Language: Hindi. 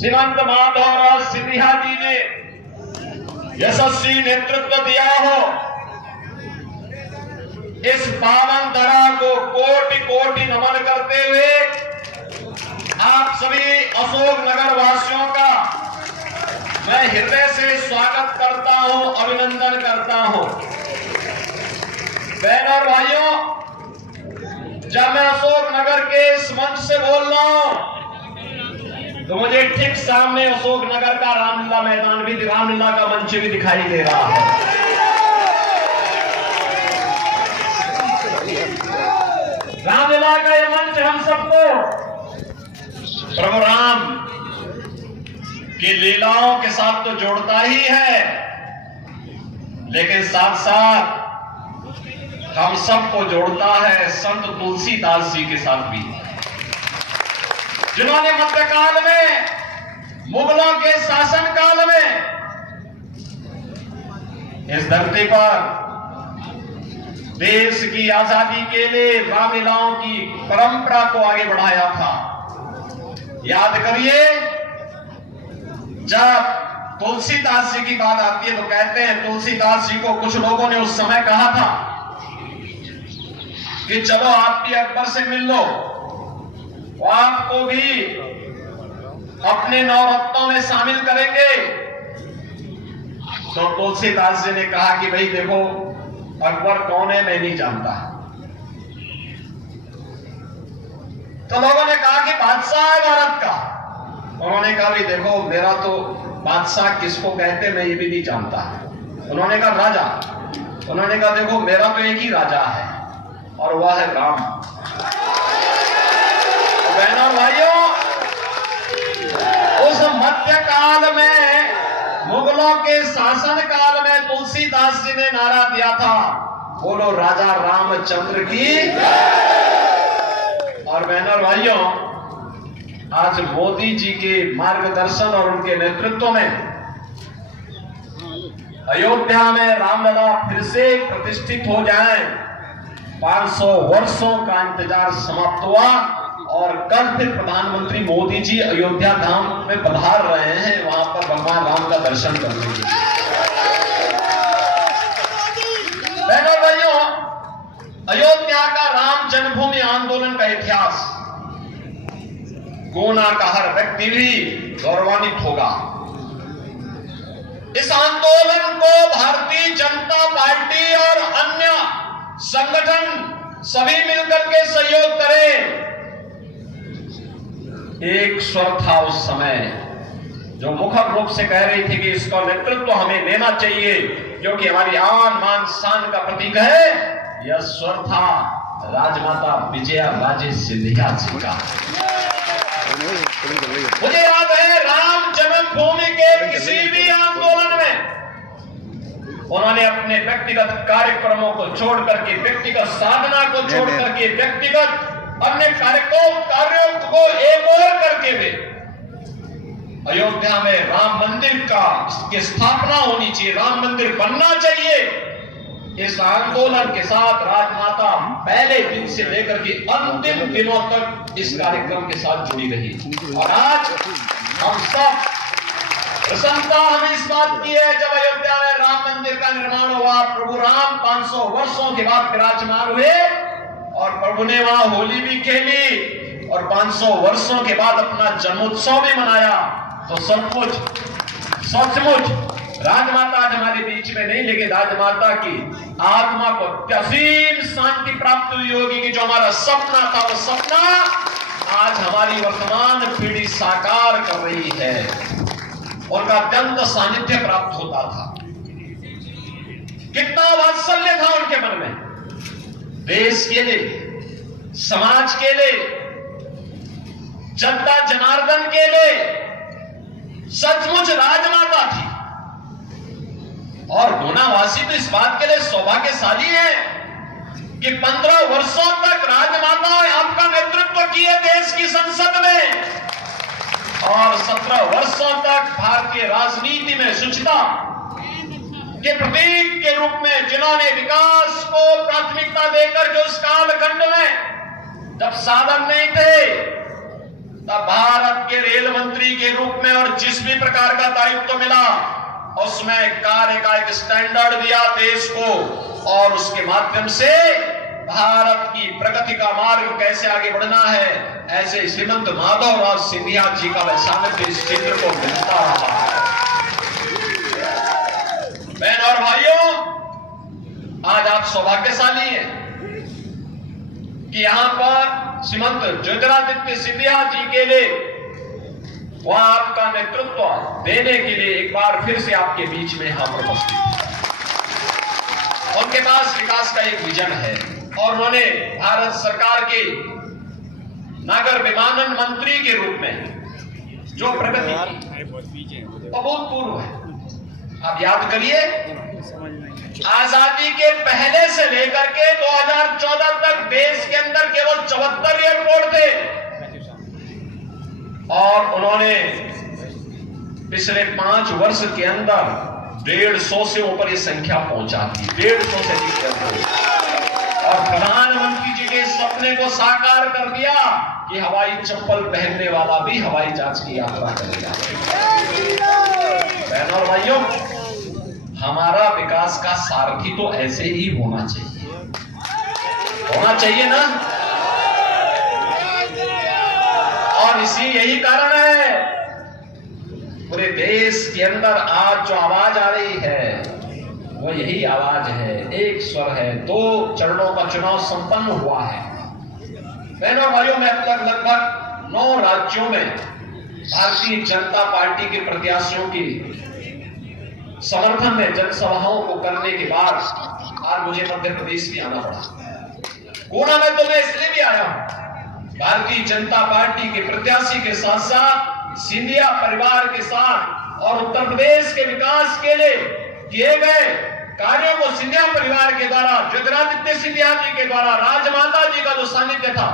श्रीमंत माधवराव सिंधिया जी ने यशस्वी नेतृत्व दिया हो, इस पावन धरा को कोटि कोटि नमन करते हुए आप सभी अशोक नगर वासियों का मैं हृदय से स्वागत करता हूं, अभिनंदन करता हूं। बहनों और भाइयों, जब मैं अशोक नगर के इस मंच से बोल रहा हूं तो मुझे ठीक सामने अशोक नगर का रामलीला मैदान भी, रामलीला का मंच भी दिखाई दे रहा है। रामलीला का ये मंच हम सबको प्रभु राम की लीलाओं के साथ तो जोड़ता ही है, लेकिन साथ साथ हम सबको जोड़ता है संत तुलसीदास जी के साथ भी, जिन्होंने मध्यकाल में, मुगलों के शासन काल में इस धरती पर देश की आजादी के लिए रामलीलाओं की परंपरा को आगे बढ़ाया था। याद करिए, जब तुलसीदास जी की बात आती है तो कहते हैं तुलसीदास जी को कुछ लोगों ने उस समय कहा था कि चलो आप भी अकबर से मिल लो, वो आपको भी अपने नवरत्नों में शामिल करेंगे। तो तुलसीदास जी ने कहा कि भाई देखो, अकबर कौन है मैं नहीं जानता। तो लोगों ने कहा कि बादशाह है भारत का। उन्होंने कहा भी देखो, मेरा तो बादशाह किसको कहते मैं ये भी नहीं जानता। उन्होंने कहा राजा। उन्होंने कहा देखो, मेरा तो एक ही राजा है और वह है राम। बहनों भाइयों, उस मध्यकाल में, मुगलों के शासन काल में तुलसीदास जी ने नारा दिया था, बोलो राजा रामचंद्र की। और बहनों भाइयों, आज मोदी जी के मार्गदर्शन और उनके नेतृत्व में अयोध्या में रामलला फिर से प्रतिष्ठित हो जाए। 500 वर्षों का इंतजार समाप्त हुआ और कल फिर प्रधानमंत्री मोदी जी अयोध्या धाम में पधार रहे हैं, वहां पर भगवान राम का दर्शन करने के लिए। बहनों भाइयों, अयोध्या का राम जन्मभूमि आंदोलन का इतिहास कोना का हर व्यक्ति भी गौरवान्वित होगा। इस आंदोलन को भारतीय जनता पार्टी और अन्य संगठन सभी मिलकर के सहयोग करें। एक स्वर था उस समय जो मुखर रूप से कह रही थी कि इसका नेतृत्व हमें लेना चाहिए, क्योंकि हमारी आन मान शान का प्रतीक है। यह स्वर था राजमाता विजया राजे सिंधिया जी का। मुझे याद है, राम जन्मभूमि के किसी भी आंदोलन में उन्होंने अपने व्यक्तिगत कार्यक्रमों को छोड़ करके, व्यक्तिगत साधना को छोड़ करके, व्यक्तिगत अन्य कार्यों को एक और करके वे अयोध्या में राम मंदिर की स्थापना होनी चाहिए, राम मंदिर बनना चाहिए। इस आंदोलन के साथ राजमाता पहले दिन से लेकर के अंतिम दिनों तक इस कार्यक्रम के साथ जुड़ी रही। और आज हम सब प्रसन्नता हमें इस बात की है, जब अयोध्या में राम मंदिर का निर्माण हुआ, प्रभु राम 500 वर्षों के बाद विराजमान हुए और प्रभु ने वहां होली भी खेली और 500 वर्षों के बाद अपना जन्मोत्सव भी मनाया। तो सचमुच राजमाता आज हमारे बीच में नहीं, लेकिन राजमाता की आत्मा को असीम शांति प्राप्त हुई होगी कि जो हमारा सपना था वो सपना आज हमारी वर्तमान पीढ़ी साकार कर रही है। उनका अत्यंत सानिध्य प्राप्त होता था। कितना वात्सल्य था उनके मन में, देश के लिए, समाज के लिए, जनता जनार्दन के लिए। सचमुच राजमाता थी। और गुनावासी तो इस बात के लिए सौभाग्यशाली है कि 15 वर्षों तक राजमाता आपका नेतृत्व किए देश की संसद में, और 17 वर्षों तक भारतीय राजनीति में शुचिता के प्रतीक के रूप में जिन्होंने विकास को प्राथमिकता देकर के उस कालखंड में जब साधन नहीं थे, तब भारत के रेल मंत्री के रूप में और जिस भी प्रकार का दायित्व मिला उसमें कार्य का एक स्टैंडर्ड दिया देश को, और उसके माध्यम से भारत की प्रगति का मार्ग कैसे आगे बढ़ना है, ऐसे श्रीमंत माधवराव सिंधिया जी का सानिध्य इस क्षेत्र को मिलता रहा है। बहन और भाइयों, आज आप सौभाग्यशाली हैं कि यहां पर श्रीमंत ज्योतिरादित्य सिंधिया जी के लिए वह आपका नेतृत्व देने के लिए एक बार फिर से आपके बीच में हम उपस्थित हैं। उनके पास विकास का एक विजन है और उन्होंने भारत सरकार के नागर विमानन मंत्री के रूप में जो प्रगति की अभूतपूर्व है। आप याद करिए, आजादी के पहले से लेकर के 2014 तक देश के अंदर केवल 74 एयरपोर्ट थे और उन्होंने पिछले 5 वर्ष के अंदर 150 से ऊपर ये संख्या पहुंचा दी, 150 से अधिक, और प्रधानमंत्री जी के सपने को साकार कर दिया कि हवाई चप्पल पहनने वाला भी हवाई जहाज की यात्रा करेगा। बहनों और भाइयों, हमारा विकास का सारथी तो ऐसे ही होना चाहिए ना। और यही कारण है पूरे देश के अंदर आज जो आवाज आ रही है वो यही आवाज है, एक स्वर है। 2 चरणों का चुनाव संपन्न हुआ है। बहनों और भाइयों, में अब तक लगभग 9 राज्यों में भारतीय जनता पार्टी के प्रत्याशियों की समर्थन में जनसभाओं को करने के बाद आज मुझे मध्य प्रदेश भी आना पड़ा। कोना में तो मैं इसलिए भी आया हूं, भारतीय जनता पार्टी के प्रत्याशी के साथ साथ सिंधिया परिवार के साथ और उत्तर प्रदेश के विकास के लिए किए गए कार्यों को सिंधिया परिवार के द्वारा, ज्योतिरादित्य सिंधिया जी के द्वारा, राजमाता जी का जो सानिध्य था